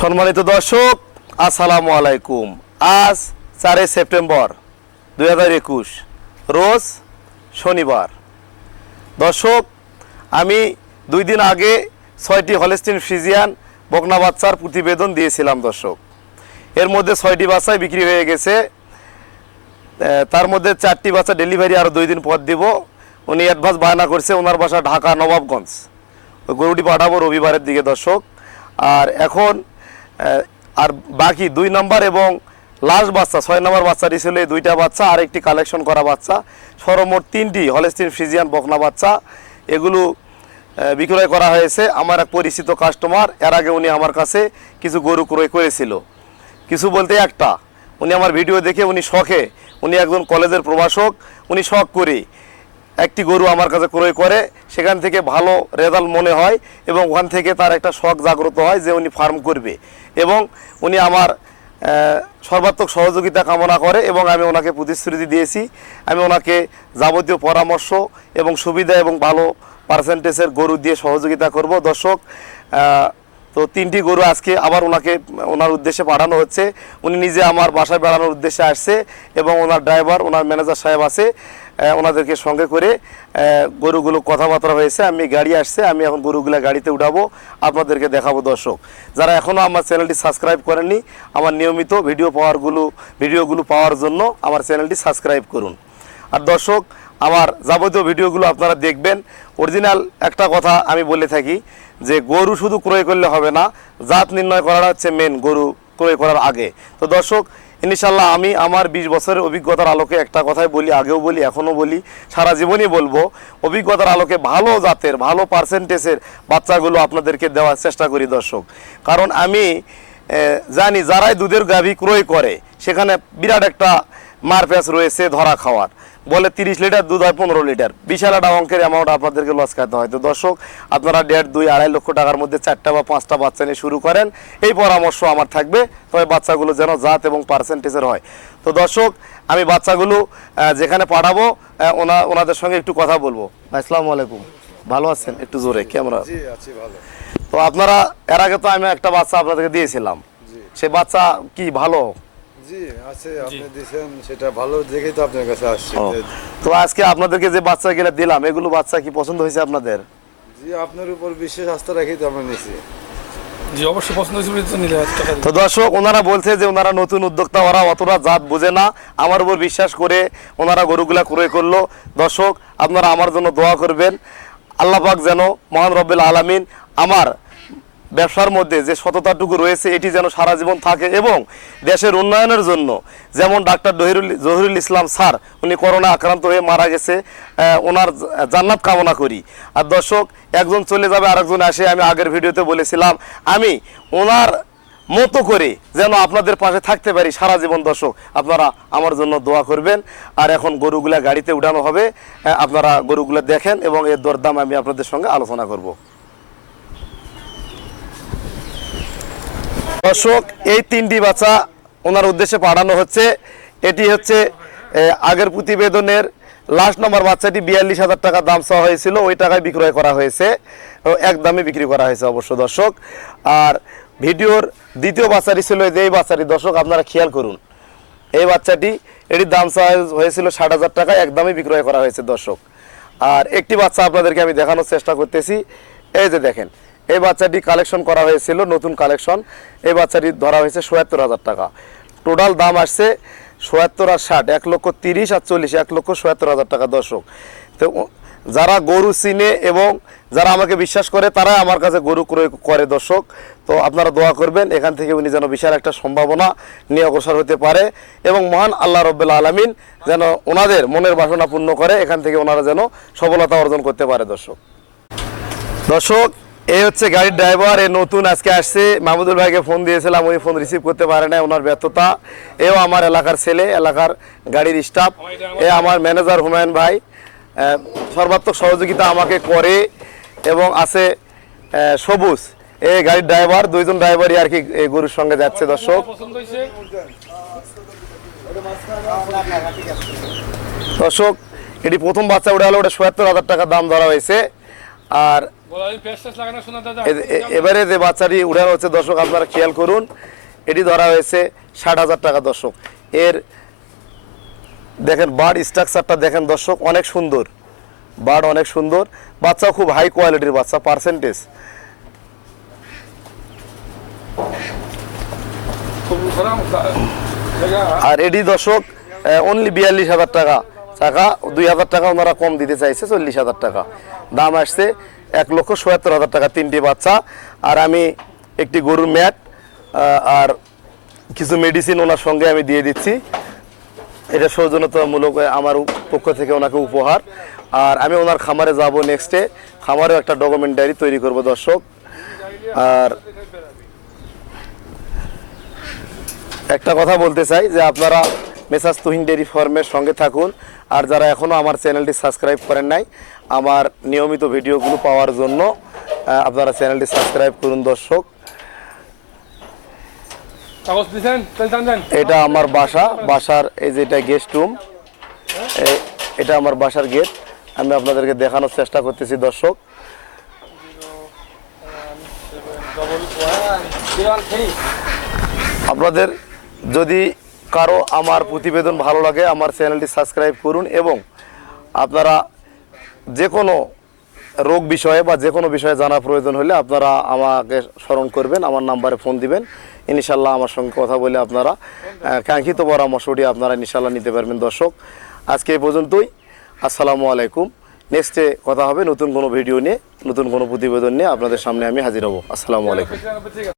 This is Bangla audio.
সম্মানিত দর্শক, আসসালামু আলাইকুম। আজ চারই সেপ্টেম্বর দুই হাজার একুশ, রোজ শনিবার। দর্শক, আমি দুই দিন আগে ছয়টি হলেস্টিন ফ্রিজিয়ান বকনা বাচ্চার প্রতিবেদন দিয়েছিলাম দর্শক। এর মধ্যে ছয়টি বাচ্চাই বিক্রি হয়ে গেছে। তার মধ্যে চারটি বাচ্চা ডেলিভারি আরও দুই দিন পর দিব। উনি অ্যাডভান্স বায়না করছে ওনার বাসা ঢাকা নবাবগঞ্জ। গরুটি পাঠাবো রবিবারের দিকে দর্শক। আর এখন আর বাকি দুই নাম্বার এবং লাস্ট বাচ্চা, ছয় নম্বর বাচ্চাটি ছিল এই দুইটা বাচ্চা আর একটি কালেকশন করা বাচ্চা। সরমোট তিনটি হলেস্টিন ফ্রিজিয়ান বকনা বাচ্চা। এগুলো বিক্রয় করা হয়েছে আমার এক পরিচিত কাস্টমার এর আগে উনি আমার কাছে কিছু গরু ক্রয় করেছিল। কিছু বলতে একটা, উনি আমার ভিডিও দেখে উনি শখে। উনি একজন কলেজের প্রভাষক, উনি শখ করে একটি গরু আমার কাছে ক্রয় করে, সেখান থেকে ভালো রেজাল্ট মনে হয় এবং ওখান থেকে তার একটা শখ জাগ্রত হয় যে উনি ফার্ম করবে এবং উনি আমার সর্বাত্মক সহযোগিতা কামনা করে এবং আমি ওনাকে প্রতিশ্রুতি দিয়েছি। আমি ওনাকে যাবতীয় পরামর্শ এবং সুবিধা এবং ভালো পার্সেন্টেজের গরু দিয়ে সহযোগিতা করব। দর্শক তো তিনটি গরু আজকে আবার ওনাকে, ওনার উদ্দেশ্যে পাঠানো হচ্ছে। উনি নিজে আমার বাসায় বেড়ানোর উদ্দেশ্যে আসছে এবং ওনার ড্রাইভার, ওনার ম্যানেজার সাহেব আছে। ওনাদেরকে সঙ্গে করে গরুগুলো কথাবার্তা হয়েছে, আমি গাড়ি আসছে, আমি এখন গরুগুলো গাড়িতে উঠাবো, আপনাদেরকে দেখাবো দর্শক। যারা এখনও আমার চ্যানেলটি সাবস্ক্রাইব করেননি, আমার নিয়মিত ভিডিও পাওয়ারগুলো, ভিডিওগুলো পাওয়ার জন্য আমার চ্যানেলটি সাবস্ক্রাইব করুন। আর দর্শক, আমার যাবতীয় ভিডিওগুলো আপনারা দেখবেন। অরিজিনাল একটা কথা আমি বলে থাকি যে, গরু শুধু ক্রয় করলে হবে না, জাত নির্ণয় করাটা হচ্ছে মেন গরু ক্রয় করার আগে। তো দর্শক ইনশাল্লাহ আমি আমার বিশ বছরের অভিজ্ঞতার আলোকে একটা কথাই বলি, আগেও বলি, এখনও বলি, সারা জীবনই বলব, অভিজ্ঞতার আলোকে ভালো জাতের, ভালো পার্সেন্টেজের বাচ্চাগুলো আপনাদেরকে দেওয়ার চেষ্টা করি দর্শক। কারণ আমি জানি যারাই দুধের গাভী ক্রয় করে, সেখানে বিরাট একটা মারপ্যাচ রয়েছে ধরা খাওয়ার। বলে তিরিশ লিটার দুধ হয় পনেরো লিটার। বিশাল একটা অঙ্কের অ্যামাউন্ট আপনাদেরকে লস খাইতে হয়। তো দর্শক আপনারা দেড় দুই আড়াই লক্ষ টাকার মধ্যে চারটা বা পাঁচটা বাচ্চা নিয়ে শুরু করেন। এই পরামর্শ আমার থাকবে। তবে বাচ্চাগুলো যেন জাত এবং পার্সেন্টেজের হয়। তো দর্শক আমি বাচ্চাগুলো যেখানে পাঠাবো ওনা ওনাদের সঙ্গে একটু কথা বলব। আসসালামু আলাইকুম। ভালো আছেন? একটু জোরে ক্যামেরা। তো আপনারা এর আগে তো আমি একটা বাচ্চা আপনাদেরকে দিয়েছিলাম। সে বাচ্চা কি ভালো? জি আছে আপনি দিয়েছেন সেটা ভালো দেখেই তো আপনার কাছে আসছি। তো আজকে আপনাদেরকে যে বাচ্চা গেলে দিলাম এগুলো বাচ্চা কি পছন্দ হয়েছে আপনাদের? জি আপনার উপর বিশেষ আস্থা রাখি তো আমরা নিছি। তো দর্শক ওনারা বলছে যে ওনারা নতুন উদ্যোক্তা ওরা অতটা জাত বোঝে না। আমার উপর বিশ্বাস করে ওনারা গরুগুলা ক্রয় করল। দর্শক আপনারা আমার জন্য দোয়া করবেন। আল্লাহ পাক যেন মহান রব্বিল আলামিন আমার ব্যবসার মধ্যে যে সততাটুকু রয়েছে, এটি যেন সারা জীবন থাকে এবং দেশের উন্নয়নের জন্য, যেমন ডাক্তার জহিরুল জহিরুল ইসলাম স্যার, উনি করোনা আক্রান্ত হয়ে মারা গেছে ওনার জান্নাত কামনা করি। আর দর্শক, একজন চলে যাবে, আরেকজন আসে, আমি আগের ভিডিওতে বলেছিলাম, আমি ওনার মতো করে যেন আপনাদের পাশে থাকতে পারি সারা জীবন। দর্শক, আপনারা আমার জন্য দোয়া করবেন। আর এখন গরুগুলা গাড়িতে উঠানো হবে আপনারা গরুগুলা দেখেন এবং এর দরদাম আমি আপনাদের সঙ্গে আলোচনা করব। দর্শক, এই তিনটি বাচ্চা ওনার উদ্দেশ্যে পাঠানো হচ্ছে। এটি হচ্ছে আগের প্রতিবেদনের লাস্ট নম্বর বাচ্চাটি বিয়াল্লিশ হাজার টাকা দাম চাওয়া হয়েছিল, ওই টাকায় বিক্রয় করা হয়েছে। এক দামে বিক্রি করা হয়েছে অবশ্য দর্শক। আর ভিডিওর দ্বিতীয় বাচ্চাটি ছিল যে এই বাচ্চাটি, দর্শক আপনারা খেয়াল করুন। এই বাচ্চাটি, এটির দাম চাওয়া হয়েছিল ষাট হাজার টাকা, একদমই বিক্রয় করা হয়েছে দর্শক। আর একটি বাচ্চা আপনাদেরকে আমি দেখানোর চেষ্টা করতেছি, এই যে দেখেন এই বাচ্চাটি কালেকশন করা হয়েছিল, নতুন কালেকশন এই বাচ্চাটি ধরা হয়েছে সোয়াত্তর হাজার টাকা। টোটাল দাম আসছে সোয়াত্তর আর ষাট, এক লক্ষ তিরিশ আর চল্লিশ, এক লক্ষ সোয়াত্তর হাজার টাকা। দর্শক, তো যারা গরু চিনে এবং যারা আমাকে বিশ্বাস করে তারা আমার কাছে গরু ক্রয় করে। দর্শক, তো আপনারা দোয়া করবেন, এখান থেকে উনি যেন বিশাল একটা সম্ভাবনা নিয়ে অগ্রসর হতে পারে এবং মহান আল্লাহ রব্বুল্লা আলমিন যেন ওনাদের মনের বাসনা পূর্ণ করে, এখান থেকে ওনারা যেন সফলতা অর্জন করতে পারে। দর্শক দর্শক এই হচ্ছে গাড়ির ড্রাইভার এ নতুন আজকে আসছে। মাহমুদুল ভাইকে ফোন দিয়েছিলাম, উনি ফোন রিসিভ করতে পারে না ওনার ব্যর্থতা। এও আমার এলাকার ছেলে, এলাকার গাড়ির স্টাফ এ আমার ম্যানেজার হুমায়ুন ভাই সর্বাত্মক সহযোগিতা আমাকে করে এবং আছে সবুজ। এ গাড়ির ড্রাইভার দুইজন ড্রাইভারই আর কি গরুর সঙ্গে যাচ্ছে, দর্শক। দর্শক, এটি প্রথম বাচ্চা উঠে হলো ওটা সত্তর হাজার টাকা দাম ধরা হয়েছে। আর এবারে যে বাচ্চাটি উড়ানো হচ্ছে দর্শক আপনারা খেয়াল করুন এটি ধরা হয়েছে ষাট হাজার টাকা দর্শক। এর দেখেন বার্ড স্ট্রাকচারটা দেখেন দর্শক অনেক সুন্দর। বার্ড অনেক সুন্দর। বাচ্চা খুব হাই কোয়ালিটির বাচ্চা পার্সেন্টেজ। আর এডি দর্শক অনলি বিয়াল্লিশ হাজার টাকা। টাকা দুই হাজার টাকা ওনারা কম দিতে চাইছে চল্লিশ হাজার টাকা। দাম আসছে এক লক্ষ সত্তর হাজার টাকা, তিনটি বাচ্চা। আর আমি একটি গরুর ম্যাট আর কিছু মেডিসিন ওনার সঙ্গে আমি দিয়ে দিচ্ছি। এটা সৌজন্যতামূলক আমার পক্ষ থেকে ওনাকে উপহার। আর আমি ওনার খামারে যাব নেক্সটে খামারেও একটা ডকুমেন্টারি তৈরি করব, দর্শক। আর একটা কথা বলতে চাই, যে আপনারা মেসাজ তুহিন ডেরি ফার্মের সঙ্গে থাকুন। আর যারা এখনও আমার চ্যানেলটি সাবস্ক্রাইব করেন নাই আমার নিয়মিত ভিডিওগুলো পাওয়ার জন্য আপনারা চ্যানেলটি সাবস্ক্রাইব করুন দর্শক। এটা আমার বাসা বাসার এই যে এটা গেস্ট রুম এটা আমার বাসার গেট আমি আপনাদেরকে দেখানোর চেষ্টা করতেছি দর্শক। আপনাদের যদি কারও আমার প্রতিবেদন ভালো লাগে আমার চ্যানেলটি সাবস্ক্রাইব করুন এবং আপনারা যে কোনো রোগ বিষয়ে বা যে কোনো বিষয়ে জানার প্রয়োজন হলে আপনারা আমাকে স্মরণ করবেন, আমার নাম্বারে ফোন দিবেন। ইনশাল্লাহ আমার সঙ্গে কথা বলে আপনারা কাঙ্ক্ষিত পরামর্শটি আপনারা ইনশাল্লাহ নিতে পারবেন। দর্শক, আজকে এই পর্যন্তই। আসসালামু আলাইকুম। নেক্সটে কথা হবে নতুন কোনো ভিডিও নিয়ে, নতুন কোনো প্রতিবেদন নিয়ে আপনাদের সামনে আমি হাজির হব। আসসালামু আলাইকুম।